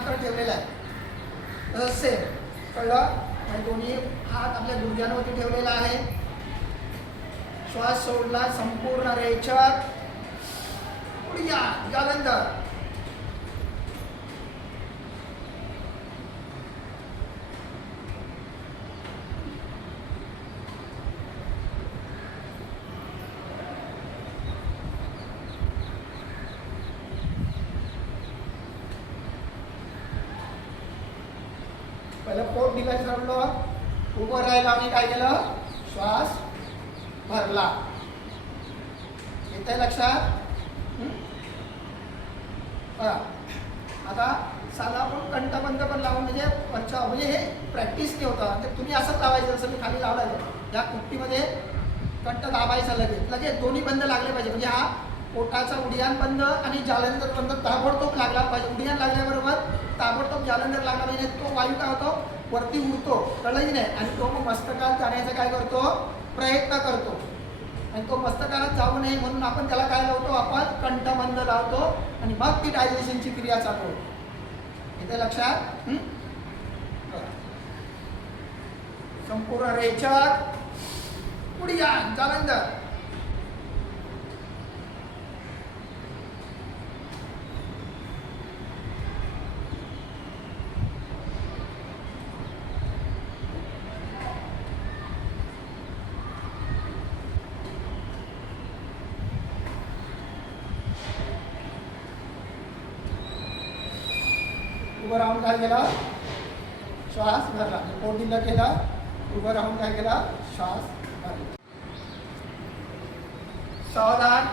मात्र ठेवलेला आहे. तसंच सेम कळलं. आणि दोन्ही हात आपल्या गुडघ्यांवरती ठेवलेला आहे. श्वास सोडला संपूर्ण रेचक पुढे या जालंधर. पहिलं पोट दिलं ठरवलं. उभं राहायला आम्ही काय केलं, श्वास भरला. येतंय लक्षात. आता साधा आपण कंठबंध पण लावून म्हणजे म्हणजे हे प्रॅक्टिस नाही होतं. तुम्ही असंच लावायचं जसं मी खाली लावलं या कुट्टीमध्ये कंठ दाबायचा लगेच दोन्ही बंद लागले पाहिजे. म्हणजे हा पोटाचा उडियान बंद आणि जालंधर बंद ताबडतोब लागला पाहिजे. उडियान लागल्याबरोबर ताबडतोब जालंधर लागला पाहिजे. तो वायू काय होतो, वरती उडतो, कळलंही नाही. आणि तो मग मस्तकात जाण्याचा काय करतो, प्रयत्न करतो. आणि तो मस्तकात जाऊ नये म्हणून आपण त्याला काय लावतो, आपण कंठबंध लावतो आणि मग ती डायजेशनची क्रिया चालू होते. इथे लक्षात. संपूर्ण रेचक उडियान जालंधर. उभं राहून काय केलं, श्वास भरला. पोट दिलं केलं, उभं राहून काय केलं, श्वास भरला. सावधान.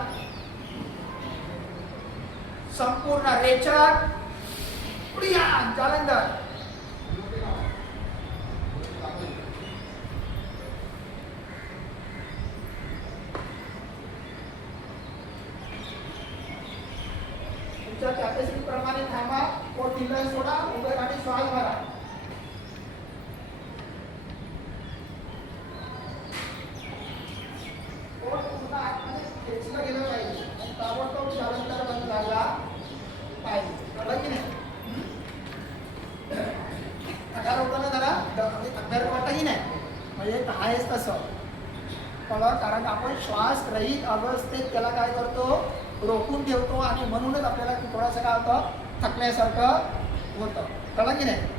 संपूर्ण रेचक उडियान जालंधर. तुमच्या कॅपॅसिटी प्रमाणे थांबा. पोट दिलं सोडा, उभं आणि श्वास भरा. पोट पूर्ण आतमध्ये खेचलं गेलं पाहिजे. ताबडतोब जालंधर बंद झाला पाहिजे. कळलं की नाही. थकायला होताना जरा थकदार वाटही नाही, म्हणजे आहेच तसं. कळलं. कारण आपण श्वास रहित अवस्थेत त्याला काय करतो, रोखून ठेवतो आणि म्हणूनच आपल्याला थोडासा काय होतं, थकल्यासारखं होतं. कळलं की नाही.